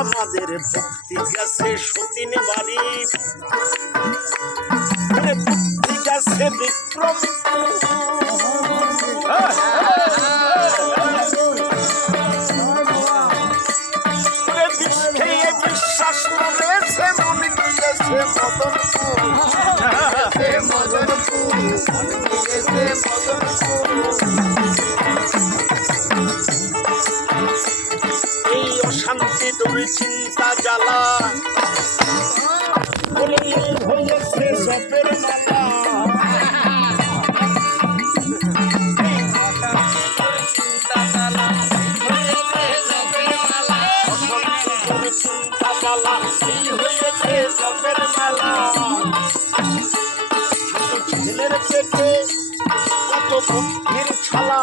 আমাদের ভক্তি গেছে সতীন বাড়ি, ভক্তি গেছে বিক্রম, বিশ্বাস করেছে মনে গেছে মদনপুর, এই অশান্তি দুশ্চিন্তা জ্বালা হয়েছে জপের মালা, ছেলের পেটে কত বুদ্ধির ছালা।